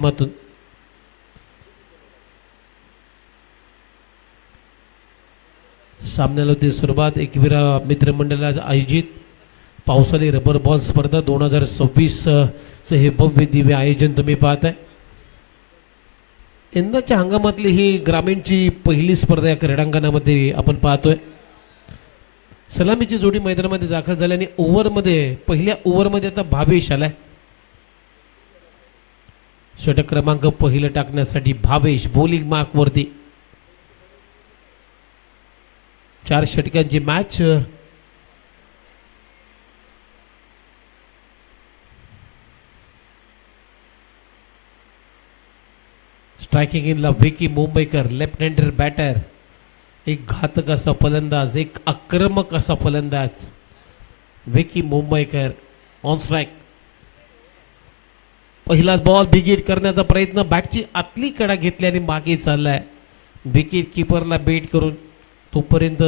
मातून सामन्याला होती सुरुवात. एकविरा मित्रमंडळाला आयोजित पावसाळी रबर बॉल स्पर्धा 2026 चे हे भव्य दिव्य आयोजन तुम्ही पाहताय. यंदाच्या हंगामातली ही ग्रामीणची पहिली स्पर्धा या क्रीडांगणामध्ये आपण पाहतोय. सलामीची जोडी मैदानामध्ये दाखल झाल्याने ओव्हरमध्ये पहिल्या ओव्हरमध्ये आता भावेश आलाय. षटक क्रमांक पहिलं टाकण्यासाठी भावेश बॉलिंग मार्क वरती. 4 षटकांची मॅच. स्ट्रायकिंग इनला विकी मुंबईकर लेफ्ट हँडर बॅटर. एक घातक असा फलंदाज, एक आक्रमक असा फलंदाज विकी मुंबईकर ऑन स्ट्राइक. पहिलाच बॉल विकेट करण्याचा प्रयत्न, बॅटची आतली कडा घेतल्याने मागे चाललाय. विकेट किपरला बेट करून तोपर्यंत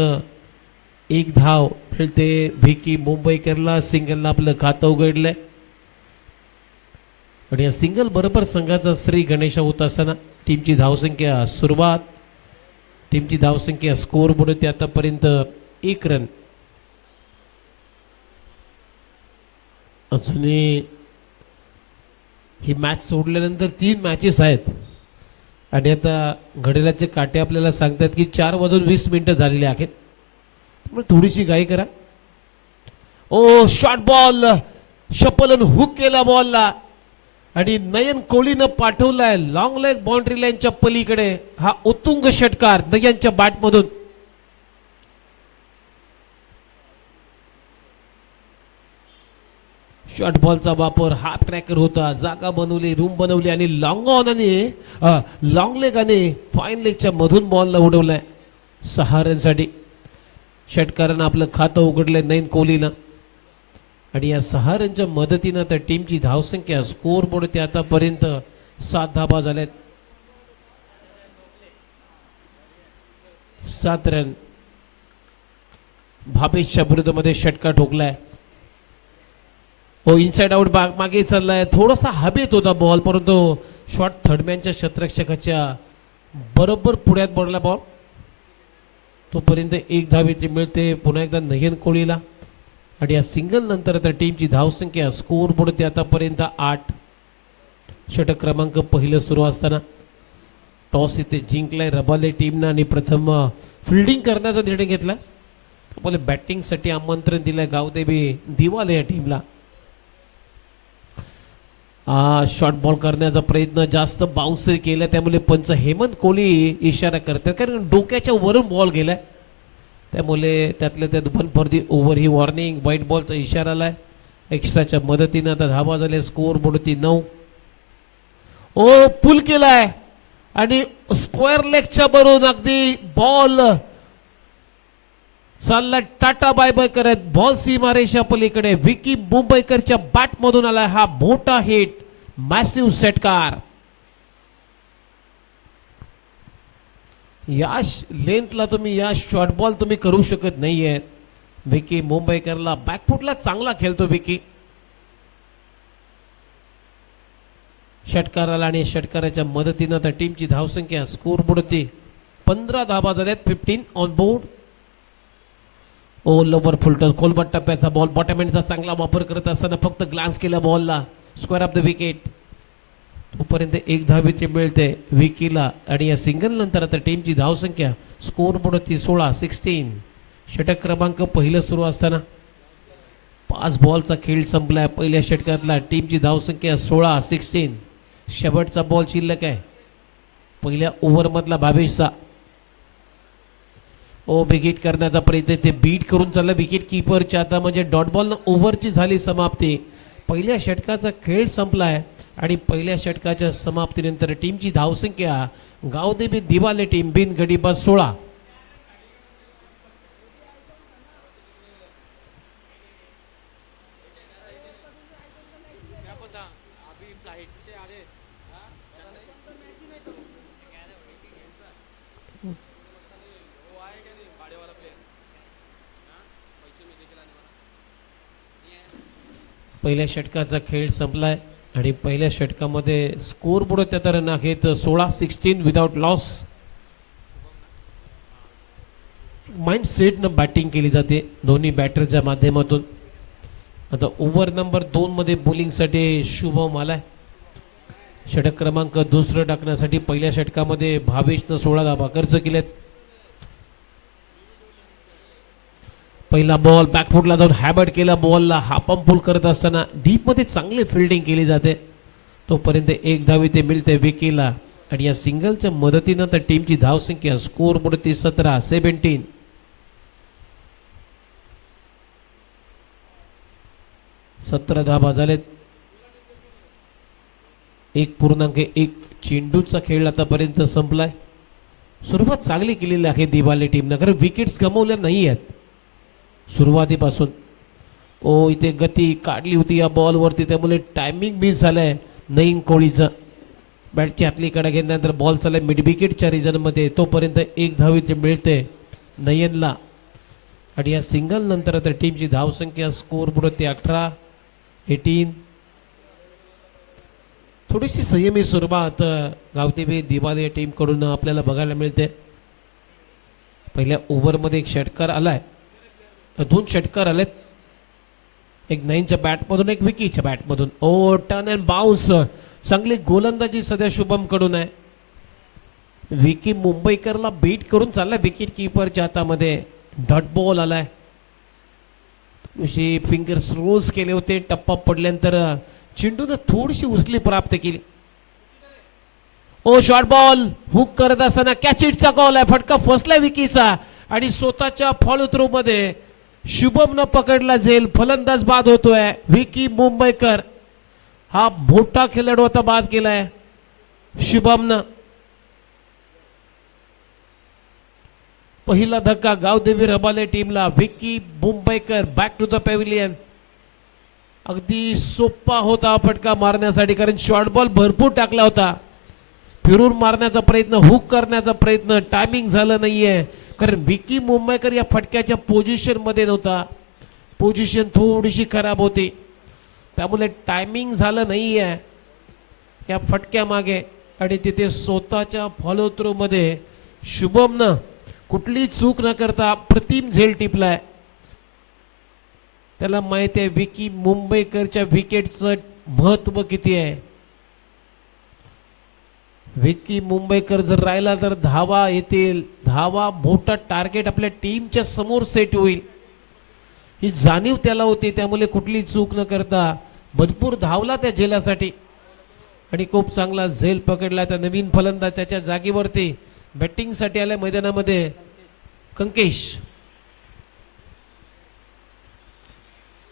एक धाव खेळते विकी मुंबईकरला. सिंगलला आपलं खातं उघडलंय आणि या सिंगल बरोबर संघाचा श्री गणेश होत असताना टीमची धावसंख्या सुरुवात. टीमची धावसंख्या स्कोर बोर्ड आतापर्यंत 1 रन. अजूनही ही मॅच सोडल्यानंतर 3 मॅचेस आहेत आणि आता घड्याळाचे काटे आपल्याला सांगतात की 4:20 झालेले आहेत. त्यामुळे थोडीशी घाई करा. ओ शॉर्ट बॉल, शपलन हुक केला बॉलला आणि नयन कोहलीनं पाठवलाय लॉंग लेग बाउंड्री लाईनच्या पलीकडे. हा उत्तुंग षटकार नयनच्या बॅटमधून. शॉर्ट बॉलचा वापर, हाफ ट्रॅकर होता, जागा बनवली, रूम बनवली आणि लॉंग ऑन आणि लॉंग लेगाने फाईन लेगच्या मधून बॉलला उडवलाय 6 रनसाठी. षटकारानं आपलं खातं उघडलंय नयन कोहलीनं आणि या 6 रनच्या मदतीनं तर टीमची धावसंख्या स्कोर बोर्ड ते आतापर्यंत 7 धाबा झाल्यात. 7 रन. भावेशच्या विरुद्धमध्ये षटकार ठोकलाय. हो इनसाइड आउट मागे चाललाय. थोडासा हवेत होता बॉल परंतु शॉट थर्डमॅनच्या शतरक्षकाच्या बरोबर पुढ्यात पडला बॉल. तोपर्यंत 1 धाव इथे मिळते पुन्हा एकदा नयन कोहलीला आणि या सिंगल नंतर आता टीमची धावसंख्या स्कोर बोर्ड ते आतापर्यंत 8. षटक क्रमांक पहिलं सुरू असताना टॉस इथे जिंकलाय रबाले टीमनं आणि प्रथम फिल्डिंग करण्याचा निर्णय घेतला. आपल्याला बॅटिंगसाठी आमंत्रण दिलंय गावदेवी दिवाले या टीमला. शॉर्ट बॉल करण्याचा प्रयत्न जास्त बाउन्स केला त्यामुळे पंच हेमंत कोहली इशारा करतात कारण डोक्याच्या वरून बॉल गेलाय. त्यामुळे त्यातल्या त्यात for over he warning. White बॉलचा इशारा आलाय. एक्स्ट्राच्या मदतीनं आता धावा झाल्या. Score board 9. ओ पुल केलाय आणि स्क्वेअर लेगच्या बरोबर अगदी बॉल चालला टाटा बाय बाय करत. बॉल सीमारेषा पलीकडे विकी मुंबईकरच्या बॅट मधून आला हा मोठा हिट, मॅसिव्ह षटकार. या लेंथला तुम्ही या शॉर्ट बॉल तुम्ही करू शकत नाहीये. विकी मुंबईकरला बॅकफुटला चांगला खेळतो विकी. षटकाराला आणि षटकाराच्या मदतीनं आता टीमची धावसंख्या स्कोर बोर्ड 15 धाबा झाल्यात. 15 ऑन बोर्ड. ओ लोवर फुलटॉस खोलबट टप्प्याचा बॉल बॉटम एंडचा चांगला वापर करत असताना फक्त ग्लान्स केला बॉलला. Square off the wicket. तोपर्यंत 1 धाव इथे मिळते विकीला आणि या सिंगल नंतर आता टीमची धावसंख्या स्कोर बोर्ड 16. षटक क्रमांक पहिलं सुरू असताना 5 बॉलचा खेळ संपलाय पहिल्या षटकातला. टीमची धावसंख्या 16. शेवटचा बॉल शिल्लक आहे पहिल्या ओव्हरमधला भावेशचा. ओ विकेट करण्याचा प्रयत्न ते बीट करून चालला विकेट किपरच्या. आता म्हणजे डॉट बॉल ओव्हरची झाली समाप्ती. पहिल्या षटकाचा खेळ संपलाय आणि पहिल्या षटकाच्या समाप्तीनंतर टीमची धावसंख्या गावदेवी दिवाले टीम बिन गडीबाज 16. पहिल्या षटकाचा खेळ संपलाय. आणि पहिल्या षटकामध्ये स्कोर बोर्ड त्या तर आहेत 16-16 विदाउट लॉस. माइंड सेट न बॅटिंग केली जाते दोन्ही बॅटरच्या माध्यमातून. आता ओव्हर नंबर 2 मध्ये बॉलिंगसाठी शुभम आलाय. षटक क्रमांक दुसरं टाकण्यासाठी पहिल्या षटकामध्ये भावेशनं 16 धावा खर्च केलेत. पहिला बॉल बॅकफुटला जाऊन हॅबट केला बॉलला. हा पंप फुल करत असताना डीप मध्ये चांगली फिल्डिंग केली जाते. तोपर्यंत एक धावी ते मिळते विकीला. आणि या सिंगलच्या मदतीनं तर टीमची धावसंख्या स्कोर बोर्डती 17-17. 17 धावा झालेत. 1.1 चेंडूचा खेळ आतापर्यंत संपलाय. सुरुवात चांगली केलेली आहे दिवाले टीमनं, कारण विकेट्स गमावल्या नाही आहेत सुरुवातीपासून. इथे गती काढली होती या बॉल वरती, त्यामुळे टायमिंग मिस झालाय नईन कोळीचं. बॅटची आतलीकडे घेतल्यानंतर बॉल चाललाय मिड विकेटच्या रिजन मध्ये. तोपर्यंत एक धाव इथे मिळते नयनला. आणि या सिंगल नंतर आता टीमची धावसंख्या स्कोर बोर्ड 18-18. थोडीशी संयमी सुरुवात गावदेवी दिवाले टीम कडून आपल्याला बघायला मिळते. पहिल्या ओव्हरमध्ये एक षटकार आलाय, 2 षटकार आलेत. एक नईनच्या बॅटमधून एक विकीच्या बॅटमधून. Turn and bounce. चांगली गोलंदाजी सध्या शुभम कडून आहे. विकी मुंबईकरला बीट करून चाललाय विकेट किपरच्या हातामध्ये. डॉट बॉल आलाय. फिंगर्स रोज केले होते. टप्पा पडल्यानंतर चेंडूने थोडीशी उचली प्राप्त केली. शॉर्ट बॉल हुक करत असताना कॅच इटचा कॉल आहे. फटका फसलाय विकीचा आणि स्वतःच्या फॉलो थ्रो मध्ये शुभम न पकडला झेल. फलंदाज बाद होतोय. विकी मुंबईकर हा मोठा खेळाडू आता बाद केलाय शुभमनं. पहिला धक्का गावदेवी रबाले टीमला. विकी मुंबईकर बॅक टू द पॅव्हिलियन. अगदी सोपा होता फटका मारण्यासाठी, कारण शॉर्ट बॉल भरपूर टाकला होता. फिरून मारण्याचा प्रयत्न, हुक करण्याचा प्रयत्न, टायमिंग झालं नाहीये. कारण विकी मुंबईकर या फटक्याच्या पोझिशन मध्ये नव्हता. पोझिशन थोडीशी खराब होती, त्यामुळे टायमिंग झालं नाहीये या फटक्या मागे. आणि तिथे स्वतःच्या फॉलो थ्रो मध्ये शुभमनं कुठली चूक न करता प्रतिम झेल टिपलाय. त्याला माहिती आहे विकी मुंबईकरच्या विकेटचं महत्व किती आहे. विकी मुंबईकर जर राहिला तर धावा येतील. धावा मोठा टार्गेट आपल्या टीमच्या समोर सेट होईल ही जाणीव त्याला होती. त्यामुळे कुठली चूक न करता भरपूर धावला त्या झेलासाठी आणि खूप चांगला झेल पकडला. त्या नवीन फलंदाज त्याच्या जागेवरती बॅटिंग साठी आल्या मैदानामध्ये कंकेश.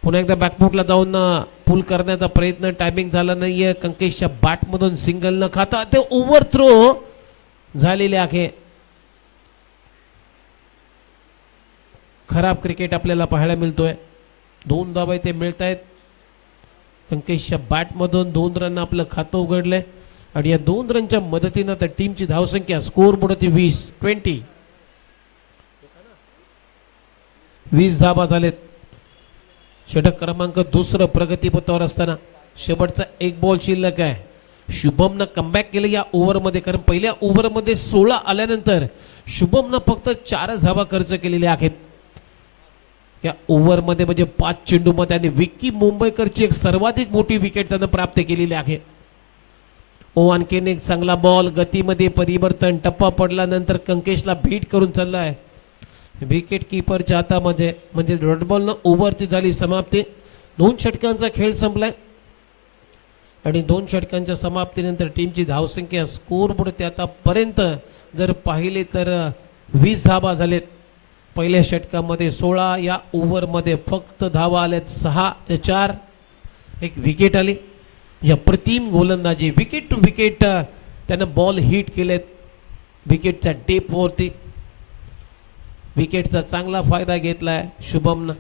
पुन्हा एकदा बॅकफुटला जाऊन पुल करण्याचा प्रयत्न, टायमिंग झाला नाहीये. कंकेशच्या बॅट मधून सिंगल न खाता ते ओव्हर थ्रो झालेले आहे. खराब क्रिकेट आपल्याला पाहायला मिळतोय. 2 धावा इथे मिळत आहेत. कंकेशच्या बॅट मधून 2 रन आपलं खातं उघडलंय आणि या 2 रनच्या मदतीनं तर टीमची धावसंख्या स्कोर बोर्ड 20-20. 20 धावा झालेत. षटक क्रमांक दुसरं प्रगतीपथावर असताना शेवटचा एक बॉल शिल्लक आहे. शुभमनं कमबॅक केलं या ओव्हरमध्ये, कारण पहिल्या ओव्हरमध्ये 16 आल्यानंतर शुभमनं फक्त 4 धावा खर्च केलेल्या आहेत या ओव्हरमध्ये. म्हणजे 5 चेंडूमध्ये आणि विकी मुंबईकरची एक सर्वाधिक मोठी विकेट त्यानं प्राप्त केलेली आहे. आणखीन एक चांगला बॉल, गतीमध्ये परिवर्तन. टप्पा पडल्यानंतर कंकेशला बीट करून चाललाय विकेट किपरच्या हातामध्ये. म्हणजे डॉट बॉल न ओव्हरची झाली समाप्ती. 2 षटकांचा खेळ संपलाय आणि 2 षटकांच्या समाप्तीनंतर टीमची धावसंख्या स्कोर बोर्ड आतापर्यंत जर पाहिले तर 20 धावा झालेत. पहिल्या षटकामध्ये 16, या ओव्हरमध्ये फक्त धावा आल्यात 6-4. एक विकेट आली. या प्रतिम गोलंदाजी, विकेट टू विकेट त्यानं बॉल हिट केलेत विकेटच्या डेप वरती. विकेटचा चांगला फायदा घेतलाय शुभमनं.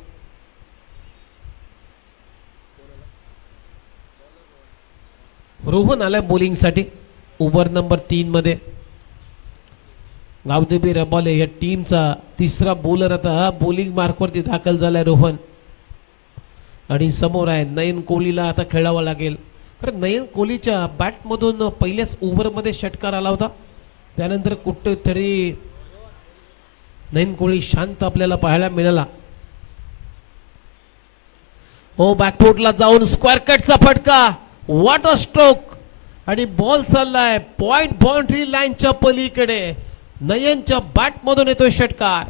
रोहन आलाय बॉलिंग साठी ओव्हर नंबर 3 मध्ये. गावदेवी रबाले या टीमचा तिसरा बॉलर आता बॉलिंग मार्क वरती दाखल झालाय रोहन. आणि समोर आहे नयन कोहलीला आता खेळावं लागेल. कारण नयन कोहलीच्या बॅटमधून पहिल्याच ओव्हरमध्ये षटकार आला होता. त्यानंतर कुठेतरी नयन कोहली शांत आपल्याला पाहायला मिळाला. हो, बॅकफुटला जाऊन स्क्वेअर कटचा फटका, व्हॉट अ स्ट्रोक, आणि बॉल चाललाय पॉइंट बाउंड्री लाईनच्या पलीकडे. नयनच्या बॅटमधून येतोय षटकार.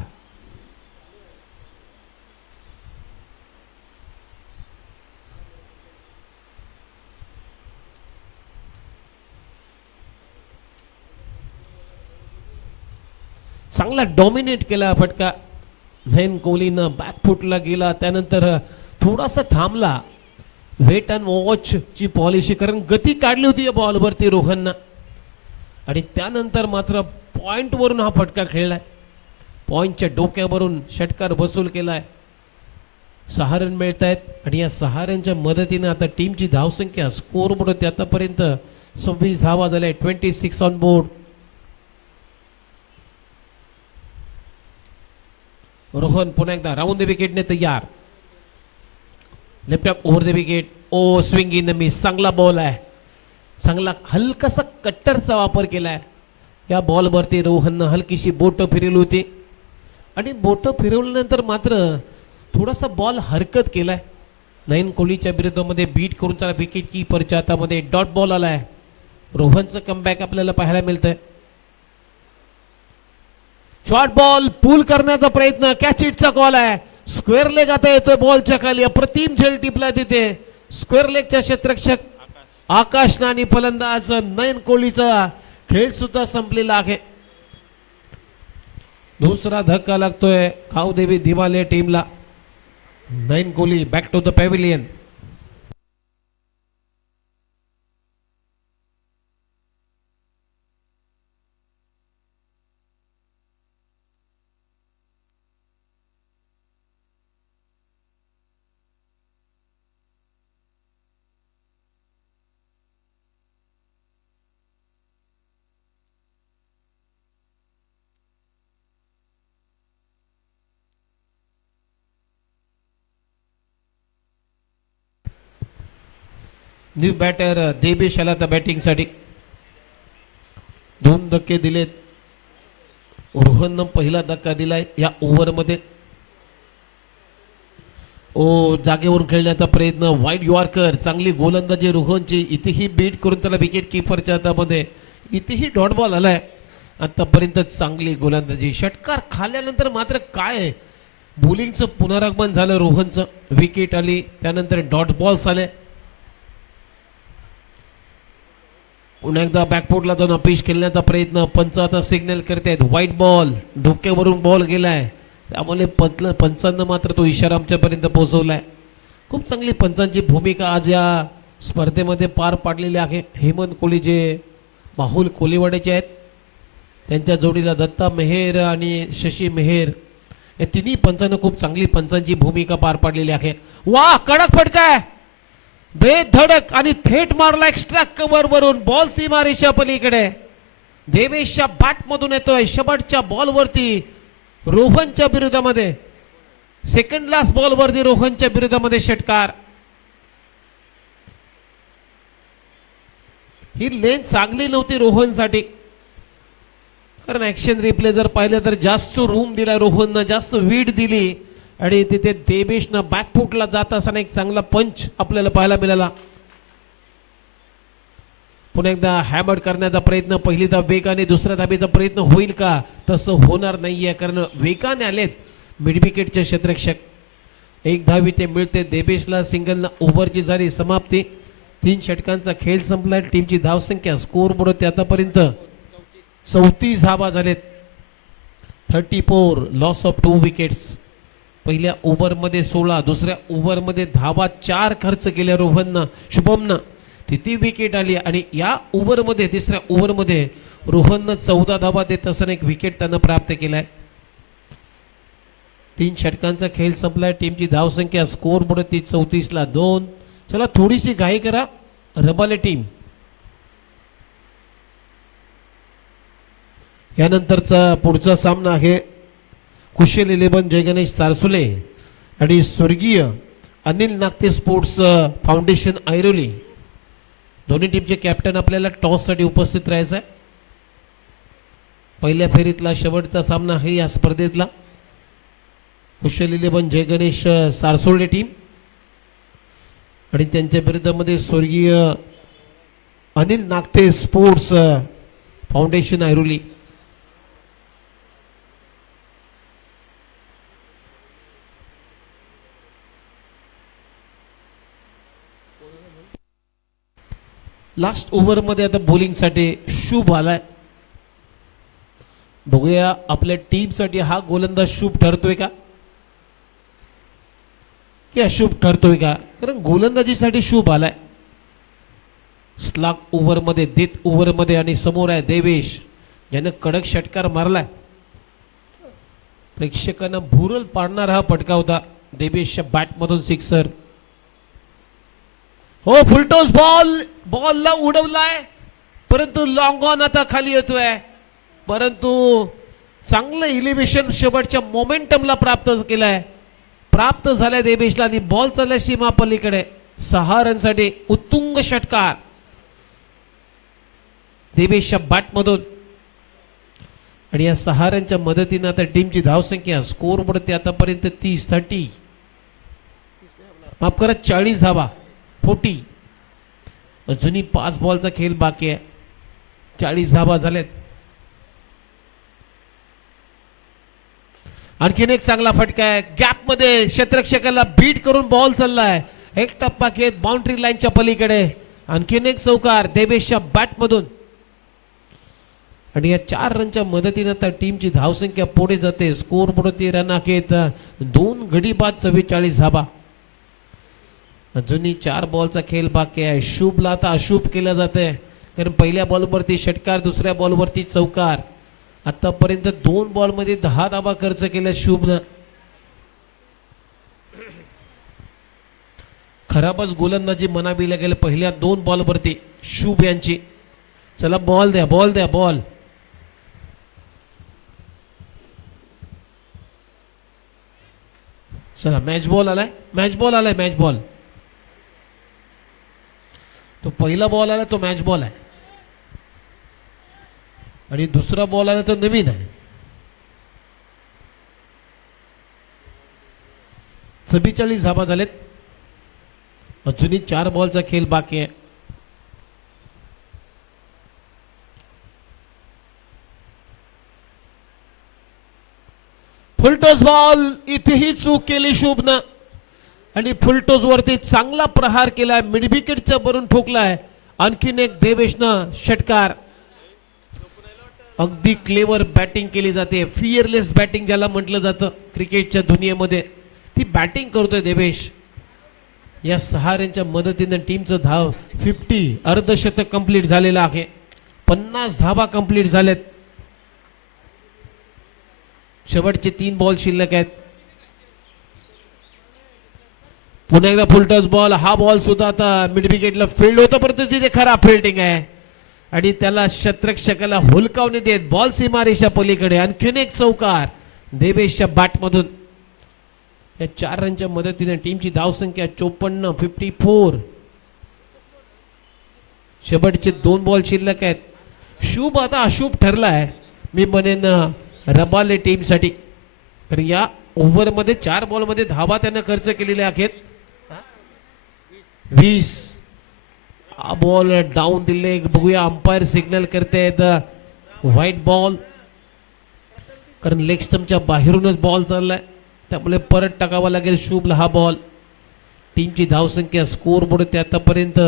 चांगला डॉमिनेट केला फटका नयन कोहलीनं. बॅकफुटला गेला, त्यानंतर थोडासा थांबला, वेट अँड वॉच ची पॉलिसी, कारण गती काढली होती या बॉलवरती रोहननं, आणि त्यानंतर मात्र पॉइंट वरून हा फटका खेळलाय. पॉइंटच्या डोक्यावरून षटकार वसूल केलाय. 6 रन मिळत आहेत आणि या 6 रनच्या मदतीने आता टीमची धावसंख्या स्कोर बोर्ड होती आतापर्यंत 26 धावा झाल्या, 26 ऑन बोर्ड. रोहन पुन्हा एकदा राऊंड द विकेटने तयार. Left up over the wicket. ओ, स्विंग इन द मिस. चांगला बॉल आहे, चांगला हलकासा कट्टरचा वापर केलाय. या बॉलवरती रोहननं हलकीशी बोट फिरवली होती आणि बोट फिरवल्यानंतर मात्र थोडासा बॉल हरकत केलाय. नयन कोहलीच्या विरोधामध्ये बीट करून त्याला विकेट कीपरच्या हातामध्ये डॉट बॉल आलाय. रोहनचं कमबॅक आपल्याला पाहायला मिळतंय. शॉर्ट बॉल पूल करण्याचा प्रयत्न, कॅच इटचा कॉल आहे. स्क्वेअर लेग आता येतोय बॉलच्या खाली. अप्रतिम झेल टिपला तिथे. स्क्वेअर लेगच्या क्षेत्ररक्षक आकाश आणि फलंदाज नयन कोहलीचा खेळ सुद्धा संपलेला आहे. दुसरा धक्का लागतोय खावदेवी दिवाले टीमला. Nayan Kohli back to the pavilion. New batter Devesh आला तर बॅटिंग साठी. 2 धक्के दिलेत. रोहननं पहिला धक्का दिलाय या ओव्हरमध्ये. ओ, जागेवरून खेळण्याचा प्रयत्न, वाईड यॉर्कर, चांगली गोलंदाजी रोहनची. इथेही बीट करून त्याला विकेट किपरच्या हातामध्ये. इथेही डॉट बॉल आलाय. आतापर्यंत चांगली गोलंदाजी. षटकार खाल्ल्यानंतर मात्र काय बॉलिंगचं पुनरागमन झालं रोहनचं. विकेट आली, त्यानंतर डॉट बॉल्स आले. पुन्हा एकदा बॅकफुटला जाऊन अपीश खेळण्याचा प्रयत्न. पंच आता सिग्नल करतायत व्हाईट बॉल. डोक्यावरून बॉल गेलाय, त्यामुळे पंचांना मात्र तो इशारा आमच्यापर्यंत पोहोचवलाय. खूप चांगली पंचांची भूमिका आज या स्पर्धेमध्ये पार पाडलेली आहे. हेमंत कोहली जे माहुल कोलीवाड्याचे आहेत, त्यांच्या जोडीला दत्ता मेहेर आणि शशी मेहेर, या तिन्ही पंचांना खूप चांगली पंचांची भूमिका पार पाडलेली आहे. वा, कडक फटका आहे, बेधडक आणि थेट मारला एक्स्ट्रा कव्हर वरून. बॉल सीमारेषा पलीकडे. देवेशच्या बॅट मधून येतोय शेवटच्या बॉलवरती रोहनच्या विरोधामध्ये. सेकंड लास्ट बॉलवरती रोहनच्या विरोधामध्ये षटकार. ही लेन चांगली नव्हती रोहनसाठी, कारण ऍक्शन रिप्ले जर पाहिलं तर जास्त रूम दिला रोहननं, जास्त वीड दिली आणि तिथे देवेशनं बॅकफुटला जात असताना एक चांगला पंच आपल्याला पाहायला मिळाला. पुन्हा एकदा हॅमर करण्याचा प्रयत्न. पहिली धाव वेगाने, दुसऱ्या धाबेचा प्रयत्न होईल का? तसं होणार नाहीये, कारण वेगाने आलेत मिड विकेटचे क्षेत्ररक्षक. 1 धाव इथे मिळते देवेशला. सिंगलनं ओव्हरची झाली समाप्ती. 3 षटकांचा खेळ संपलाय. टीमची धावसंख्या स्कोर बोर्ड होती आतापर्यंत 34 धावा झालेत. 34, लॉस ऑफ 2 विकेट्स. पहिल्या ओव्हरमध्ये 16, दुसऱ्या ओव्हरमध्ये धावा 4 खर्च केल्या रोहननं, शुभमनं. तिथे विकेट आली आणि या ओव्हरमध्ये, तिसऱ्या ओव्हरमध्ये रोहननं 14 धावा देत असताना एक विकेट त्यानं प्राप्त केलाय. 3 षटकांचा खेळ संपलाय. टीमची धावसंख्या स्कोर बोर्ड ती 34ला 2. चला थोडीशी घाई करा रबाले टीम. यानंतरचा पुढचा सामना आहे कुशल 11 जय गणेश सारसुले आणि स्वर्गीय अनिल नागते स्पोर्ट्स फाउंडेशन ऐरोली दोन्ही टीमचे कॅप्टन आपल्याला टॉस साठी उपस्थित राहायचं आहे. पहिल्या फेरीतला शेवटचा सामना आहे या स्पर्धेतला. कुशल 11 जय गणेश सारसोळे टीम आणि त्यांच्या विरुद्धामध्ये स्वर्गीय Anil Nagte sports foundation Airoli. Last over मध्ये आता बॉलिंग साठी शुभ आलाय. बघूया आपल्या टीम साठी हा गोलंदाज शुभ ठरतोय का की अशुभ ठरतोय का. कारण गोलंदाजीसाठी शुभ आलाय. स्लॉग ओव्हर मध्ये डेथ ओव्हर मध्ये आणि समोर आहे देवेश ज्याने कडक षटकार मारलाय. प्रेक्षकांना भुरळ पाडणारा हा फटका होता. देवेशच्या बॅट मधून सिक्सर. हो फुलटॉस बॉलला उडवलाय परंतु लॉंग ऑन आता खाली येतोय. परंतु चांगलं इलिव्हेशन शेवटच्या मोमेंटमला प्राप्त झालाय देवेशला आणि बॉल चाललाय सीमा पलीकडे. 6 रनसाठी उत्तुंग षटकार देवेशच्या बॅट मधून आणि या 6 रनच्या मदतीने आता टीमची धावसंख्या स्कोर बोर्डते आतापर्यंत 30 माफ करा 40 धावा 40. अजूनही 5 बॉलचा खेळ बाकी आहे. 40 धावा झालेत. आणखीन एक चांगला फटका आहे. गॅप मध्ये क्षेत्ररक्षकाला बीट करून बॉल चाललाय. एक टप्पा घेत बाउंड्री लाईनच्या पलीकडे. आणखीन एक चौकार देवेशच्या बॅट मधून आणि या 4 रनच्या मदतीने आता टीमची धावसंख्या पुढे जाते. स्कोर बोर्डवरती रन आहेत 2 गडी बाद 44 धावा. अजूनही 4 बॉलचा खेळ बाकी आहे. शुभला आता अशुभ केलं जाते कारण पहिल्या बॉलवरती षटकार दुसऱ्या बॉलवरती चौकार. आतापर्यंत 2 बॉल मध्ये 10 धावा खर्च केल्या शुभनं. खराबच गोलंदाजी म्हणावी लागेल पहिल्या 2 बॉलवरती शुभ यांची. चला बॉल द्या बॉल. चला मॅच बॉल आलाय. तो पहिला बॉल आला तो मॅच बॉल आहे आणि दुसरा बॉल आला तो नवीन आहे. 44 धावा झालेत. अजूनही 4 बॉलचा खेळ बाकी आहे. फुलटॉस बॉल इथेही चूक केली शुभनं आणि फुलटॉस वरती चांगला प्रहार केलाय. मिड विकेटचा भरून ठोकलाय. आणखीन एक देवेशनं षटकार. अगदी क्लेवर बॅटिंग केली जाते. फिअरलेस बॅटिंग ज्याला म्हटलं जातं क्रिकेटच्या दुनियेमध्ये ती बॅटिंग करतोय देवेश. या 6 रनच्या मदतीने टीमचं धाव 50 अर्धशतक कंप्लीट झालेलं आहे. 50 धावा कंप्लीट झालेत. शेवटचे 3 बॉल शिल्लक आहेत. पुन्हा एकदा फुलटॉस बॉल. हा बॉल सुद्धा आता मिड विकेटला फील्ड होता परंतु तिथे खराब फिल्डिंग आहे आणि त्याला क्षेत्ररक्षकाला हुलकावणी देत बॉल सीमारेषा पलीकडे. आणखीन एक चौकार देवेशच्या बॅट मधून. या 4 रनच्या मदतीने टीमची धावसंख्या 54. शेवटचे 2 बॉल शिल्लक आहेत. शुभ आता अशुभ ठरलाय मी म्हणेन रबाले टीम साठी. तर या ओव्हर मध्ये 4 बॉल मध्ये धावा त्यानं खर्च केलेल्या आहेत 20. हा बॉल डाऊन दिले. बघूया अंपायर सिग्नल करतायत व्हाईट बॉल कारण लेग स्टंपच्या बाहेरूनच बॉल चाललाय त्यामुळे परत टाकावा लागेल शुभला हा बॉल. टीमची धावसंख्या स्कोर बोर्ड आतापर्यंत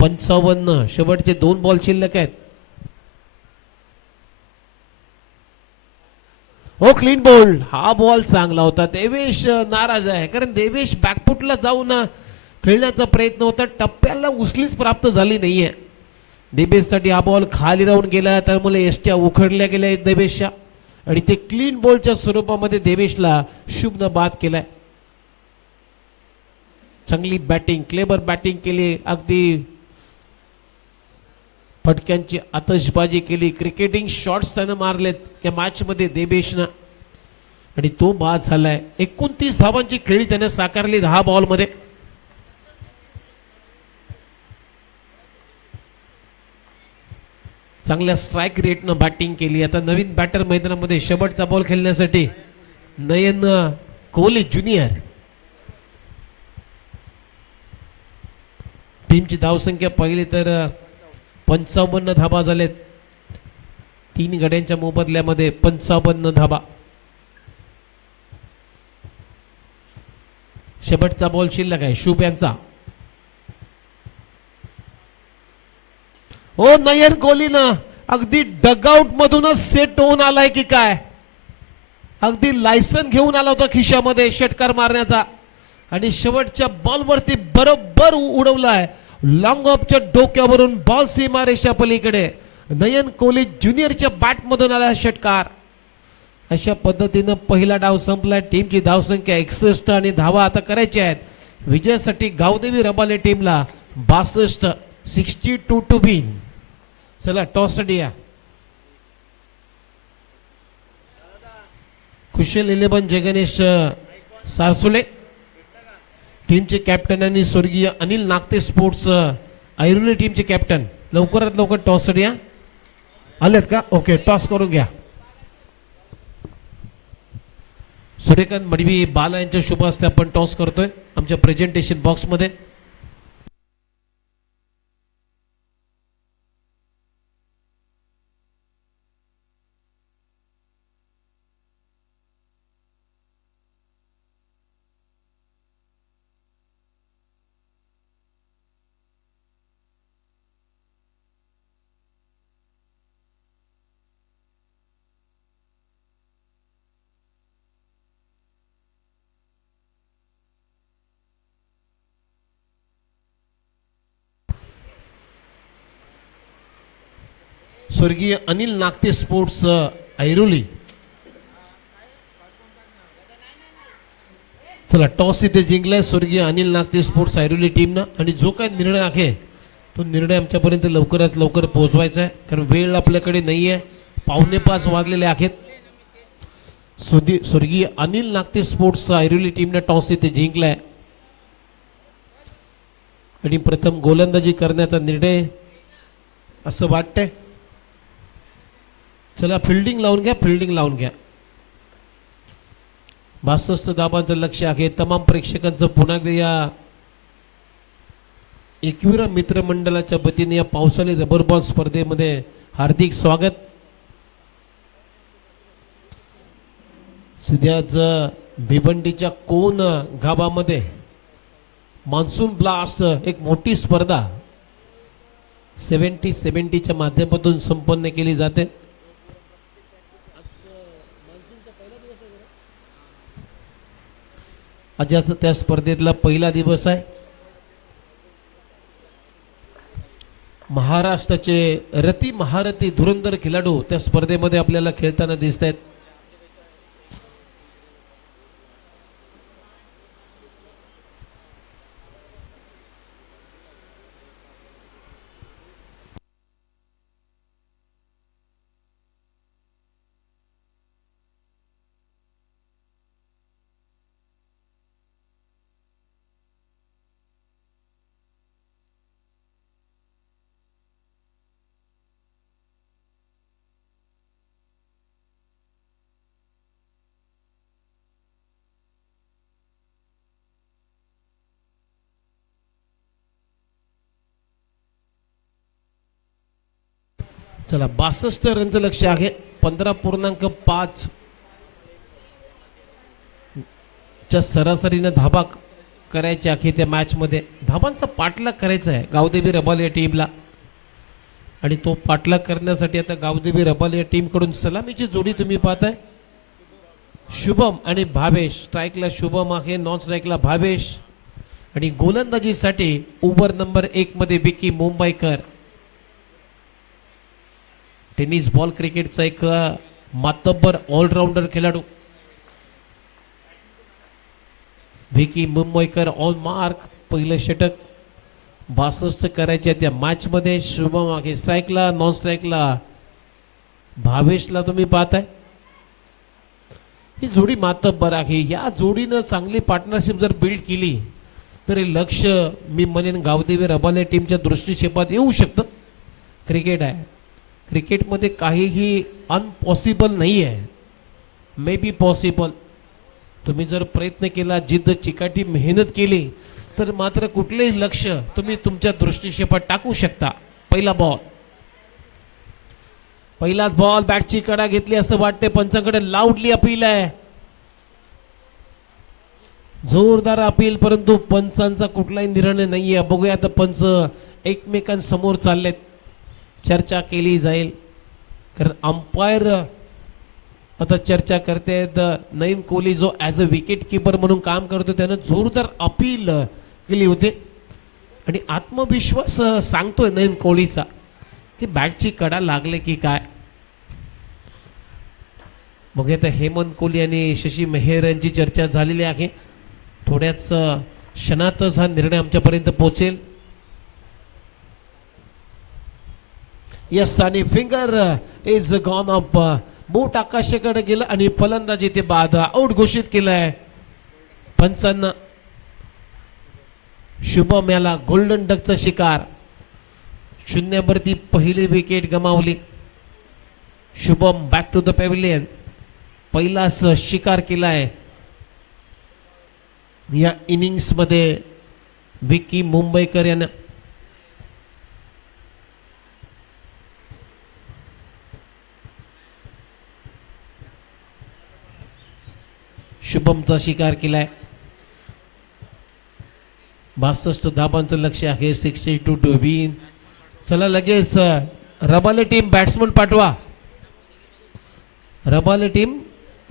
55. शेवटचे 2 बॉल शिल्लक आहेत. हो क्लीन बोल्ड. हा बॉल चांगला होता. देवेश नाराज आहे कारण देवेश बॅकफुटला जाऊन खेळण्याचा प्रयत्न होता. टप्प्याला उचलीच प्राप्त झाली नाहीये देवेशसाठी. हा बॉल खाली राहून गेला त्यामुळे एसट्या उखडल्या गेल्या देवेशच्या आणि ते क्लीन बॉलच्या स्वरूपामध्ये देवेशला शुभनं बाद केलाय. चांगली बॅटिंग क्लेवर बॅटिंग केली. अगदी फटक्यांची आतषबाजी केली. क्रिकेटिंग शॉट्स त्यानं मारलेत या मॅच मध्ये देवेशनं आणि तो बाद झालाय. 29 धावांची खेळी त्याने साकारली 10 बॉल मध्ये. चांगल्या स्ट्राईक रेटनं बॅटिंग केली. आता नवीन बॅटर मैदानामध्ये शेवटचा बॉल खेळण्यासाठी नयन कोहली ज्युनियर. टीमची धावसंख्या पाहिली तर 55 धाबा झालेत. 3 गड्यांच्या मोबदल्यामध्ये 55 धाबा. शेवटचा बॉल शिल्लक आहे शुभ यांचा. ओ नयन कोहलीनं अगदी डगआउट मधूनच सेट होऊन आलाय की काय. अगदी लायसन घेऊन आला होता खिशामध्ये षटकार मारण्याचा आणि शेवटच्या बॉलवरती बरोबर उडवलाय. लॉंग ऑफच्या डोक्यावरून बॉल सीमारेषा पलीकडे नयन कोहली ज्युनियरच्या बॅट मधून आला षटकार. अशा पद्धतीनं पहिला डाव संपलाय. टीमची धावसंख्या 61 आणि धावा आता करायच्या आहेत. विजयासाठी गावदेवी रबाले टीमला 62, 62 टू विन. चला टॉस या. कुशल 11 जगनेश सारसुले. टीमचे कॅप्टन आणि स्वर्गीय अनिल नागते स्पोर्ट्स ऐरोली टीमचे कॅप्टन. लवकरात लवकर टॉस या. आलेत का? ओके टॉस करून घ्या. सूर्यकांत मडवी बाला यांच्या शुभ हस्ते आपण टॉस करतोय आमच्या प्रेझेंटेशन बॉक्स मध्ये. स्वर्गीय अनिल नागते स्पोर्ट्स ऐरोली. चला टॉस इथे जिंकलाय स्वर्गीय अनिल नागते स्पोर्ट्स ऐरोली टीमनं. आणि जो काय निर्णय आहे तो निर्णय आमच्यापर्यंत लवकरात लवकर पोहोचवायचा आहे कारण वेळ आपल्याकडे नाहीये. 4:45 वाजलेले आहेत. स्वर्गीय अनिल नागते स्पोर्ट्स ऐरोली टीमने टॉस इथे जिंकलाय आणि प्रथम गोलंदाजी करण्याचा निर्णय असं वाटतंय. चला फिल्डिंग लावून घ्या, फिल्डिंग लावून घ्या. 62 धाबांचं लक्ष आहे. तमाम प्रेक्षकांचं पुन्हा एकदा या एकविरा मित्र मंडळाच्या वतीने या पावसाळी रबर बॉल स्पर्धेमध्ये हार्दिक स्वागत. सध्याच भिवंडीच्या कोण गावामध्ये मान्सून ब्लास्ट एक मोठी स्पर्धा 70-70च्या माध्यमातून संपन्न केली जाते. आज त्या स्पर्धेतला पहिला दिवस आहे. महाराष्ट्राचे रती महारथी धुरंधर खेळाडू त्या स्पर्धेमध्ये आपल्याला खेळताना दिसत आहेत. चला 62 रनचं लक्ष आहे. 15.5 च्या सरासरीने धाबा करायचे आहे त्या मॅच मध्ये. धाबांचा पाठलाग करायचा आहे गावदेवी रबाल या टीमला आणि तो पाठलाग करण्यासाठी आता गावदेवी रबाल या टीम कडून सलामीची जोडी तुम्ही पाहताय. शुभम आणि भावेश. स्ट्राईकला शुभम आहे, नॉन स्ट्राईकला भावेश आणि गोलंदाजीसाठी ओव्हर नंबर 1 मध्ये विकी मुंबईकर. टेनिस बॉल क्रिकेटचा एक मातब्बर ऑलराऊंडर खेळाडू विकी मुंबईकर ऑन मार्क. पहिलं षटक 62 करायचे त्या मॅच मध्ये. शुभम आहे स्ट्राईकला, नॉन स्ट्राईकला भावेशला तुम्ही पाहताय. ही जोडी मातब्बर आहे. या जोडीनं चांगली पार्टनरशिप जर बिल्ड केली तर हे लक्ष मी म्हणेन गावदेवी रबाले टीमच्या दृष्टिक्षेपात येऊ शकतं. क्रिकेट आहे क्रिकेटमध्ये काहीही अनपॉसिबल नाही आहे, मे बी पॉसिबल. तुम्ही जर प्रयत्न केला, जिद्द चिकाटी मेहनत केली तर मात्र कुठलेही लक्ष तुम्ही तुमच्या दृष्टिक्षेपात टाकू शकता. पहिला बॉल, पहिलाच बॉल, बॅटची कडा घेतली असं वाटते. पंचांकडे लाऊडली अपील आहे, जोरदार अपील, परंतु पंचांचा कुठलाही निर्णय नाहीये. बघूया आता पंच एकमेकांसमोर चाललेत, चर्चा केली जाईल. कारण अंपायर आता चर्चा करतायत. नईम कोहली जो ॲज अ विकेट किपर म्हणून काम करतो त्यानं जोरदार अपील केली होती आणि आत्मविश्वास सांगतोय नईम कोहलीचा की बॅटची कडा लागले की काय. बघूया आता हेमंत कोहली आणि शशी मेहर यांची चर्चा झालेली आहे. थोड्याच क्षणातच हा निर्णय आमच्यापर्यंत पोहोचेल. यस, आणि फिंगर इज गॉन अप, बोट आकाशाकडे गेलं आणि फलंदाजी ते बाद आउट घोषित केलंय पंचांना. शुभम याला गोल्डन डकचा शिकार, शून्यावरती पहिली विकेट गमावली. Shubham back to the pavilion, पहिलाच शिकार केलाय या इनिंग्स मध्ये विकी मुंबईकर यानं. शुभमचा शिकार केलाय. 62 धाबांचं लक्ष आहे, 62 टू विन. चला लगेच रबाले टीम बॅट्समन पाठवा. रबाले टीम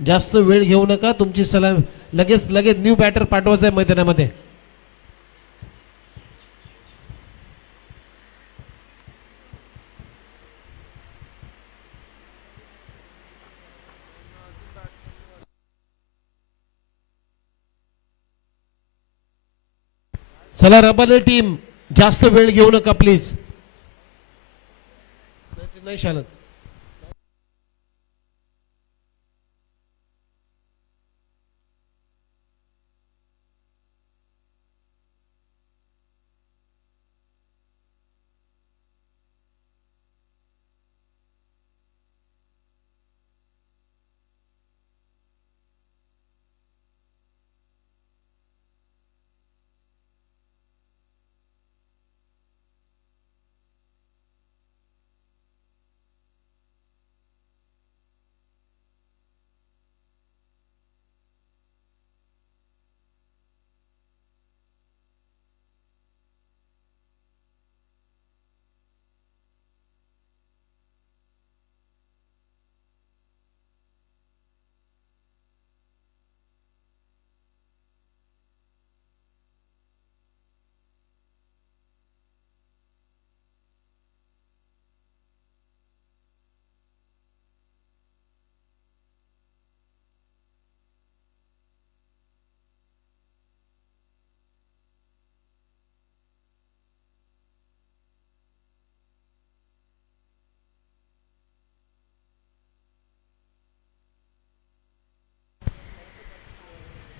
जास्त वेळ घेऊ नका, तुमची सलाम लगेच न्यू बॅटर पाठवायचं आहे मैदानामध्ये. चला रबाले टीम जास्त वेळ घेऊ नका प्लीज. नाही शालत.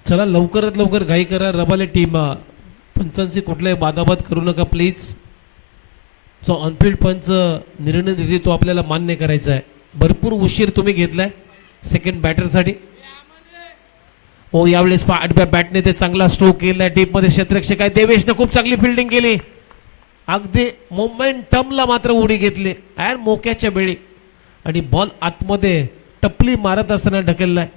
चला लवकरात लवकर घाई करा रबाले टीम. पंचांची कुठलाही बादाबाद करू नका प्लीज. जो ऑनफिल्ड पंच निर्णय देते तो आपल्याला मान्य करायचा आहे. भरपूर उशीर तुम्ही घेतलाय सेकंड बॅटरसाठी. हो, यावेळेस आठव्या बॅटने ते चांगला स्ट्रोक केलाय. टीम मध्ये क्षेत्ररक्षक आहे देवेशने खूप चांगली फिल्डिंग केली. अगदी मोमेंटमला मात्र उडी घेतली आणि मोक्याच्या वेळी, आणि बॉल आतमध्ये टपली मारत असताना ढकललाय.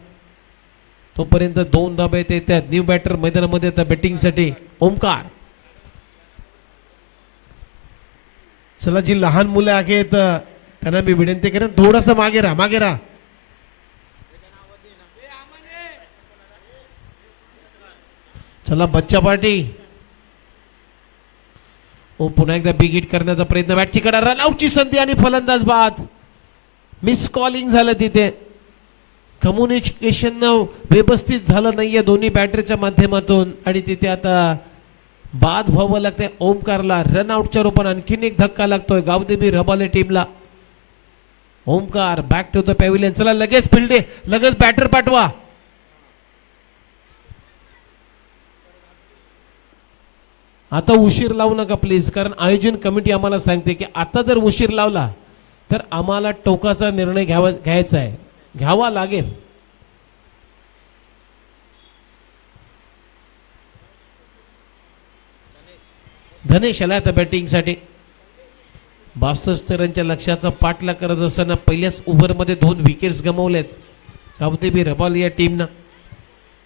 तोपर्यंत 2 धाबे येतात. न्यू बॅटर मैदानामध्ये आता बॅटिंगसाठी ओमकार. चला जी लहान मुलं आहेत त्यांना मी विनंती करेन थोडंसं मागे राहा. चला बच्चा पार्टी. ओ पुन्हा एकदा बिग हिट करण्याचा प्रयत्न, बॅटची कडा, रनआउटची संधी आणि फलंदाज बाद. मिस कॉलिंग झालं तिथे. कम्युनिकेशन व्यवस्थित झालं नाहीये दोन्ही बॅटरीच्या माध्यमातून आणि तिथे आता बाद व्हावं लागतंय ओमकारला. रनआउटच्या रूपाने आणखीन एक धक्का लागतोय गावदेवी रबाले टीमला. Omkar back to the pavilion. चला लगेच फिल्डे, लगेच बॅटर पाठवा. आता उशीर लावू नका प्लीज, कारण आयोजन कमिटी आम्हाला सांगते की आता जर उशीर लावला तर आम्हाला टोकाचा निर्णय घ्यायचा आहे, घ्यावा लागेल. धनेश आला आता बॅटिंगसाठी. 62 रनच्या लक्ष्याचा पाठलाग करत असताना पहिल्याच ओव्हरमध्ये 2 विकेट्स गमावलेत गावदेवी रबाल या टीमनं.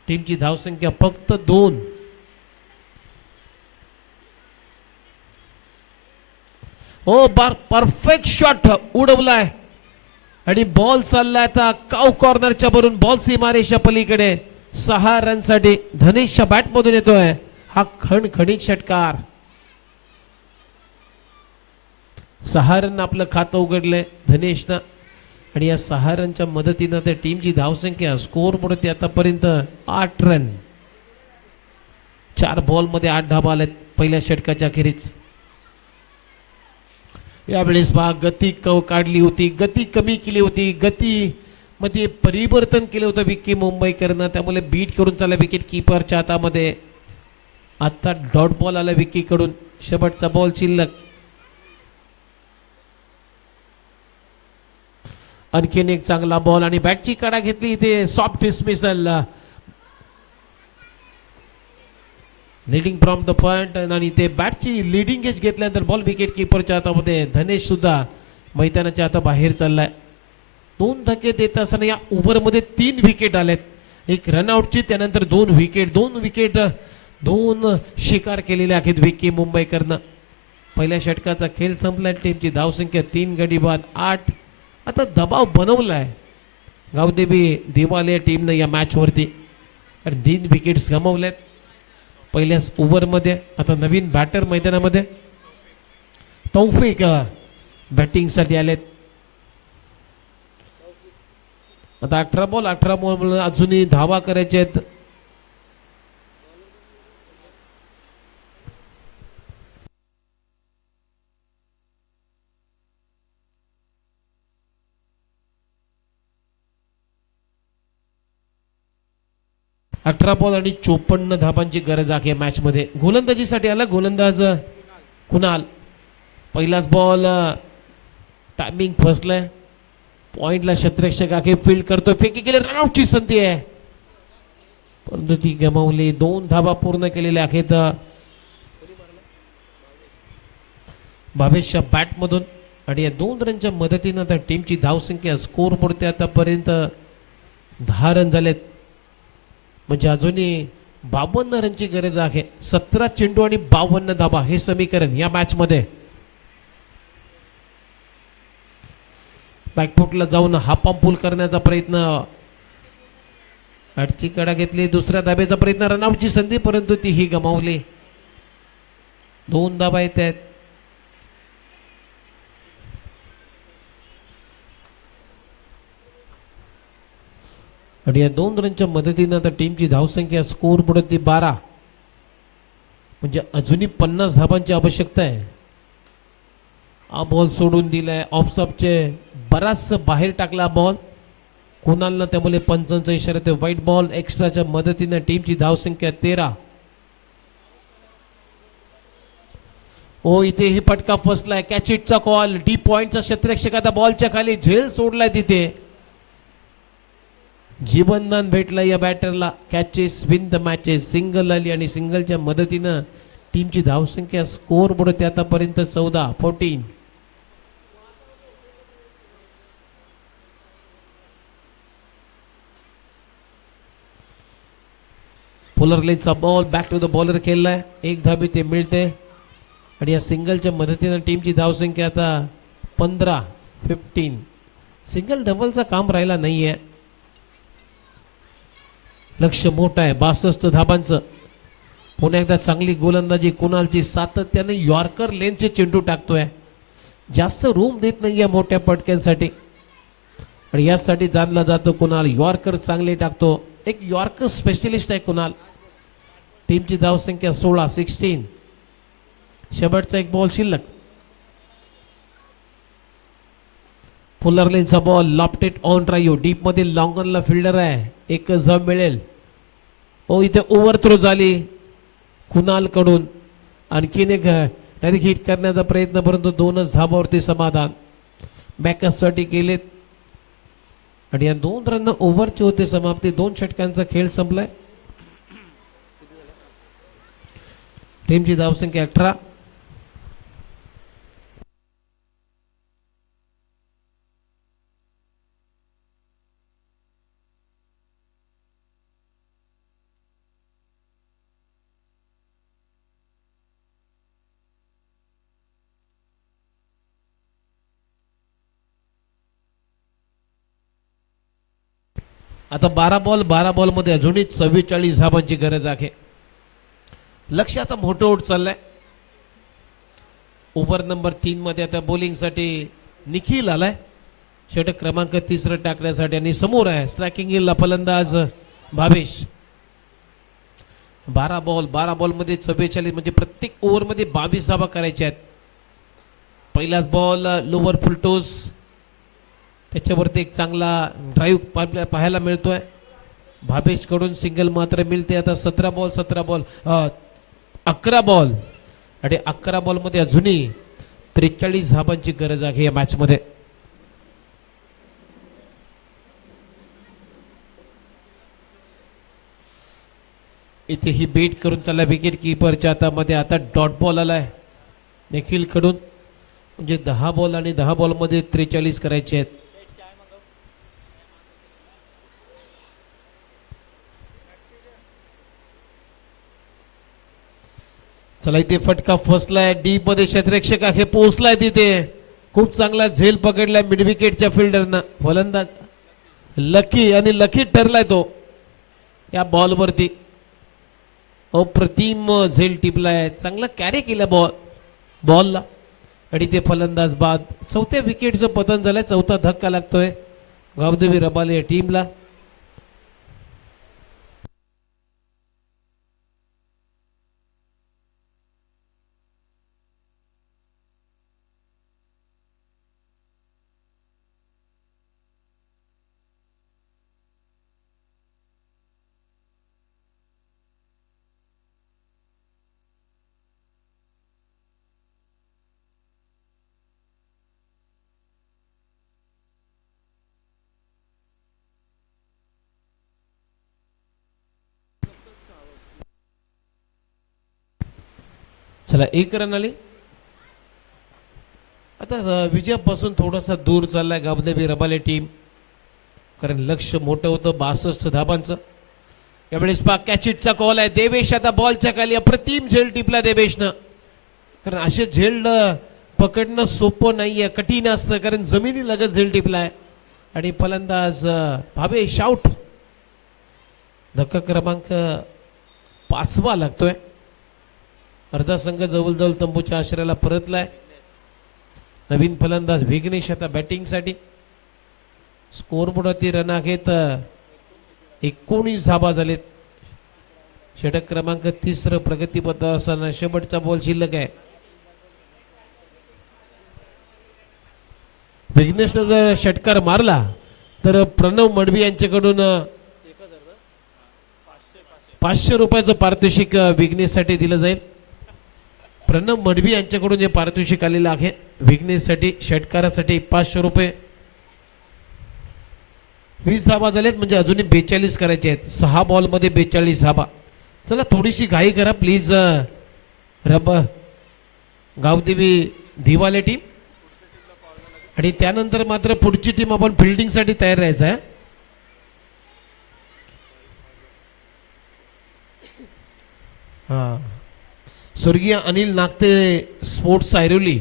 टीमची धावसंख्या फक्त 2. ओ परफेक्ट शॉट उडवलाय आणि बॉल चाललाय आता काव कॉर्नरच्या वरून बॉल सीमारेषा पलीकडे. 6 रनसाठी धनेशच्या बॅट मधून येतोय हा खणखणीत षटकार. 6 रन आपलं खातं उघडलंय धनेशनं आणि या 6 रनच्या मदतीनं त्या टीमची धावसंख्या स्कोर बोर्डवरती आतापर्यंत 8 रन. 4 बॉल मध्ये 8 धावा आल्यात पहिल्या षटकाच्या अखेरीच. यावेळेस पहा गती काढली होती, गती कमी केली होती, गती मध्ये परिवर्तन केलं होतं विक्की मुंबईकरनं, त्यामुळे बीट करून चालला विकेट किपरच्या हातामध्ये. आता डॉट बॉल आला विक्की कडून, शेवटचा बॉल शिल्लक. आणखीन एक चांगला बॉल आणि बॅटची कडा घेतली इथे soft dismissal. Leading from the point आणि ते बॅटची लीडिंग एज घेतल्यानंतर बॉल विकेट किपरच्या हातामध्ये. धनेश सुद्धा मैदानाच्या आता बाहेर चाललाय. 2 धक्के देत असताना या ओव्हरमध्ये 3 विकेट आलेत. एक रनआउटची, त्यानंतर 2 विकेट 2 शिकार केलेले आहेत विक्की मुंबईकरनं. पहिल्या षटकाचा खेळ संपलाय. टीमची धावसंख्या 3 गडी बाद 8. आता दबाव बनवलाय गावदेवी दिवाले टीमनं या मॅच वरती. 3 विकेट्स गमावल्यात पहिल्याच ओव्हरमध्ये. आता नवीन बॅटर मैदानामध्ये तौफिक बॅटिंग साठी आलेत. आता 18 बॉल अजूनही धावा करायचे आहेत. अठरा बॉल आणि 54 धाबांची गरज आहे मॅच मध्ये. गोलंदाजीसाठी आला गोलंदाज कुणाल. पहिलाच बॉल टायमिंग फसलाय. पॉइंटला क्षेत्ररक्षक आखे फील्ड करतोय, फेकी केली, रनआउटची संधी आहे परंतु ती गमावली. 2 धाबा पूर्ण केलेल्या आहेत भावेशच्या बॅट मधून आणि या 2 रनच्या मदतीनं आता टीमची धावसंख्या स्कोर बोर्डते आतापर्यंत 10 रन झालेत. म्हणजे अजूनही 52 रनची गरज आहे. 17 चेंडू आणि 52 धाबा हे समीकरण या मॅच मध्ये. बॅकफुटला जाऊन हाफ पूल करण्याचा प्रयत्न, बॅटची कडा घेतली, दुसऱ्या धाब्याचा प्रयत्न, रनआउटची संधी परंतु ती ही गमावली. 2 धाबा येत आहेत. आणि या 2 रनच्या मदतीनं आता टीमची धावसंख्या स्कोर बोर्डवरती 12. म्हणजे अजूनही 50 धाबांची आवश्यकता आहे. हा बॉल सोडून दिलाय ऑफ स्टंपचे बराच बाहेर टाकला बॉल कुणालनं, त्यामुळे पंचांचा इशारा ते व्हाईट बॉल. एक्स्ट्राच्या मदतीनं टीमची धावसंख्या 13. ओ इथे हे फटका फसलाय. कॅच इटचा कॉल. डीप पॉइंटचा क्षेत्ररक्षक आता बॉलच्या खाली झेल सोडलाय तिथे. जीवनदान भेटलं या बॅटरला. Catches win the matches. Single आली आणि सिंगलच्या मदतीनं टीमची धावसंख्या स्कोर बोर्डवरती आतापर्यंत 14. पोलरलेचा ball back to the bowler खेळलाय. 1 धाबी ते मिळते आणि या सिंगलच्या मदतीनं टीमची धावसंख्या आता 15. सिंगल डबलचा काम राहिला नाहीये. लक्ष मोठं आहे 62 धाबांचं. पुन्हा एकदा चांगली गोलंदाजी कुणालची. सातत्याने यॉर्कर लेनचे चेंडू टाकतोय. जास्त रूम देत नाहीये मोठ्या पटक्यांसाठी आणि यासाठी जाणला जातो कुणाल. यॉर्कर चांगले टाकतो. एक यॉर्कर स्पेशलिस्ट आहे कुणाल. टीमची धावसंख्या 16. शेवटचा एक बॉल शिल्लक. फुलरलेनचा ball lofted on drive. Deep मध्ये लॉंगनला फिल्डर आहे. एक जम मिळेल. ओ इथे ओव्हर थ्रो झाली कुणाल कडून. आणखीन एक डायरेक्ट हिट करण्याचा प्रयत्न परंतु 2च धाबावरती समाधान. बॅकअपसाठी केलेत आणि या 2 रन ओव्हरची होते समाप्ती. 2 षटकांचा खेळ संपलाय. टीमची धावसंख्या 18. आता 12 बॉल मध्ये अजूनही 44 धावांची गरज आहे. लक्ष आता मोठं होत चाललंय. ओव्हर नंबर 3 मध्ये आता बॉलिंग साठी निखिल आलाय षटक क्रमांक 3 टाकण्यासाठी आणि समोर आहे स्ट्रायकिंग फलंदाज भावेश. 12 बॉल मध्ये 44 म्हणजे प्रत्येक ओव्हर मध्ये 22 धावा करायच्या आहेत. पहिलाच बॉल लोवर फुलटोस त्याच्यावरती एक चांगला ड्राईव्ह पाहायला मिळतोय. भावेश कडून सिंगल मात्र मिळते. आता 17 बॉल 11 बॉल आणि 11 बॉल मध्ये अजूनही 43 धावांची गरज आहे या मॅच मध्ये. इथे ही बेट करून चालला विकेट किपरच्या हातामध्ये. आता डॉट बॉल आलाय निखिल कडून म्हणजे 10 बॉल आणि 10 बॉल मध्ये 43 करायचे आहेत. चला इथे फटका फसलाय डीप मध्ये. क्षेत्ररक्षक आहे पोहोचलाय तिथे. खूप चांगला झेल पकडलाय मिड विकेटच्या फिल्डरनं. फलंदाज लकी आणि लकी ठरलाय तो या बॉल वरती. अप्रतिम झेल टिपलाय. चांगला कॅरी केला बॉलला आणि ते फलंदाज बाद. 4थ्या विकेटचं पतन झालंय. 4था धक्का लागतोय गावदेवी रबाले या टीमला. चला 1 रन आली. आता विजयापासून थोडासा दूर चाललाय गावदेवी रबाले टीम कारण लक्ष मोठं होतं 62 धाबांचं. यावेळेस कॅचिटचा कॉल आहे. देवेश आता बॉलच्या खाली. अप्रतिम झेल टिपला देवेशनं कारण असे झेल पकडणं सोपं नाहीये. कठीण असतं कारण जमिनी लगत झेल टिपलाय आणि फलंदाज भावेश आउट. धक्का क्रमांक 5वा लागतोय. अर्धा संघ जवळजवळ तंबूच्या आश्रयाला परतलाय. नवीन फलंदाज विघ्नेश आता बॅटिंग साठी. स्कोरबोर्डवरती रन आहेत 19 धाबा झालेत. षटक क्रमांक 3 प्रगतीपथ असताना शेवटचा बॉल शिल्लक आहे. विघ्नेशने जर षटकार मारला तर प्रणव मडवी यांच्याकडून 500 रुपयाचं पारितोषिक विघ्नेशसाठी दिलं जाईल. प्रणव मडवी यांच्याकडून जे पारितोषिक आलेलं आहे विघ्नेशसाठी षटकारासाठी 500 रुपये. 20 धाबा झालेत म्हणजे अजूनही 42 करायचे आहेत. 6 बॉल मध्ये 42 धाबा. चला थोडीशी घाई करा प्लीज गावदेवी धिवाले टीम आणि त्यानंतर मात्र पुढची टीम आपण फिल्डिंग साठी तयार राहायचं आहे. स्वर्गीय अनिल नागते स्पोर्ट्स ऐरोली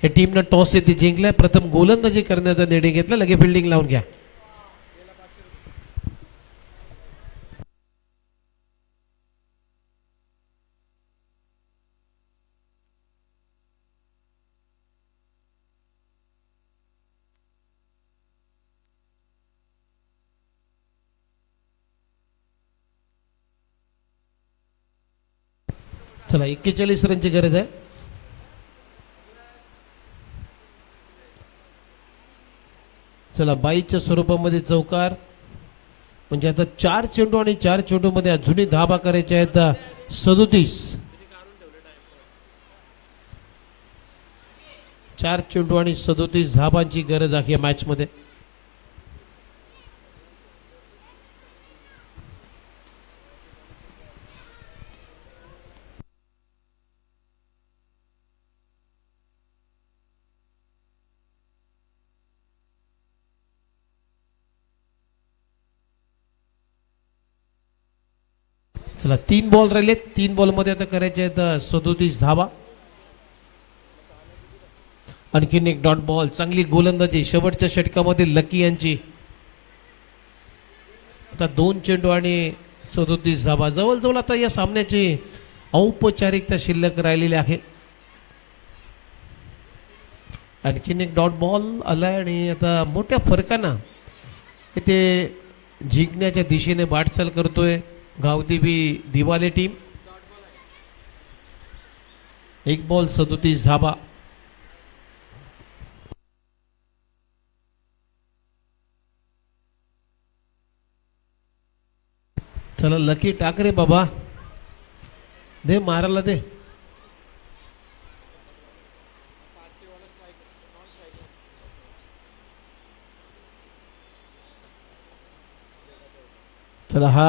या टीमनं टॉस येथे जिंकलाय. प्रथम गोलंदाजी करण्याचा निर्णय घेतला. लगे फिल्डिंग लावून घ्या. चला 41 रनची गरज आहे. चला 22च्या स्वरूपामध्ये चौकार म्हणजे आता 4 चेंडू आणि 4 चेंडू मध्ये अजूनही धाबा करायचे आहेत 37. 4 चेंडू आणि 37 धाबांची गरज आहे या मॅच मध्ये. चला 3 बॉल राहिले. 3 बॉल मध्ये आता करायचे आहेत 37 धाबा. आणखीन एक डॉट बॉल. चांगली गोलंदाजी शेवटच्या षटकामध्ये लकी यांची. आता 2 चेंडू आणि 37 धाबा. जवळजवळ आता या सामन्याची औपचारिकता शिल्लक राहिलेली आहे. आणखीन एक डॉट बॉल आलाय आणि आता मोठ्या फरकानं इथे जिंकण्याच्या दिशेने वाटचाल करतोय गावदेवी दिवाले टीम. 1 बॉल 37 धाबा. चला लकी टाक रे बाबा. दे मारायला दे. चला हा